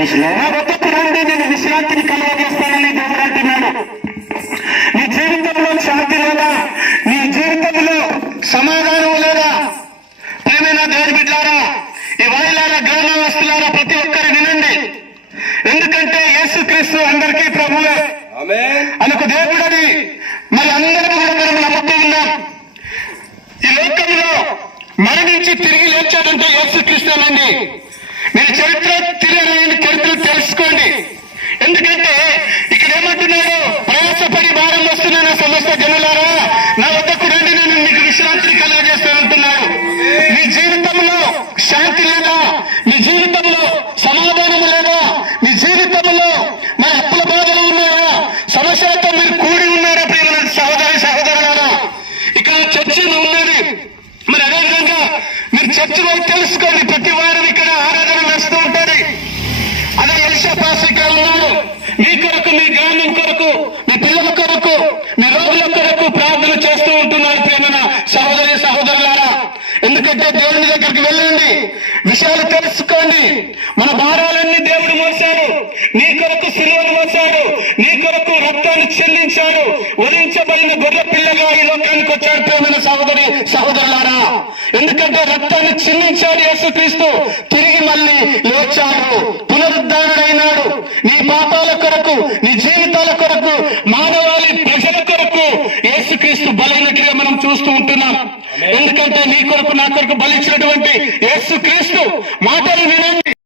నా వద్దకు రండి, నేను విశ్రాంతిని కలుగజేస్తానని దేవుడు అంటున్నాడు. నీ జీవితంలో శాంతి లేదా? నీ జీవితంలో సమాధానం లేదా? ప్రియమైన దేవుని బిడ్డలారా, ఈ వాయిలాల గ్రామవాసులారా, ప్రతి ఒక్కరు వినండి. ఎందుకంటే యేసుక్రీస్తు అందరికీ ప్రభువే, ఆయనకు దేవుడని మరి అందరం కూడా మనం నమ్ముతూ ఉన్నాం. ఈ లోకంలో మరణించి తిరిగి లేచాడంటే యేసుక్రీస్తునండి. మీరు చరిత్ర తెలుసుకోండి. ఎందుకంటే ఇక్కడ ఏమంటున్నాడు? ప్రయాసపడి భారం వస్తున్న సమస్త జనులారా, నా వద్దకు రండి, నేను మీకు విశ్రాంతిని కలుగజేస్తానంటున్నాడు. మీ జీవితంలో శాంతి లేదా? మీ జీవితంలో సమాధానం లేదా? మీ జీవితంలో మరి అప్పుల బాధలు ఉన్నాయా? సమస్యలతో మీరు కూడి ఉన్నారా? ప్రియమైన సహోదరి సహోదరులారా, ఇక్కడ చర్చలు ఉన్నది. మరి అదేవిధంగా మీరు చర్చలో తెలుసుకోండి. ప్రతి వారం ఇక్కడ ఆరాధన నడుస్తూ ఉంటుంది. అదే ఎల్షపాస్ ఇక్కడ ఉన్నాడు. మీ కొరకు, మీ గ్రామం కొరకు, మీ పిల్లల కొరకు, మీ రోగుల కొరకు ప్రార్థన చేస్తూ ఉంటున్నారు. ప్రేమన సహోదరి సహోదరులారా, ఎందుకంటే దేవుని దగ్గరికి వెళ్ళండి, విషయాలు తెలుసుకోండి. మన భారాలన్నీ దేవుడు మోసాడు. నీ కొరకు సిలువను మోసాడు. నీ కొరకు రక్తాన్ని చెల్లించాడు. వధించబడిన గొర్రె పిల్లగా ఈ లోకానికి వచ్చాడు. ప్రేమన సహోదరి సహోదరులారా, ఎందుకంటే రక్తాన్ని చెల్లించాడు యేసుక్రీస్తు. తిరిగి మళ్ళీ లేచాడు, పునరుద్ధరణైనాడు. నీ పాపాల కొరకు, నీ జీవితాల కొరకు, మానవాళి ప్రజల కొరకు యేసుక్రీస్తు బలైనట్టుగా మనం చూస్తూ ఉంటున్నాం. ఎందుకంటే నీ కొరకు, నా కొరకు బలిచ్చినటువంటి యేసుక్రీస్తు మాటలు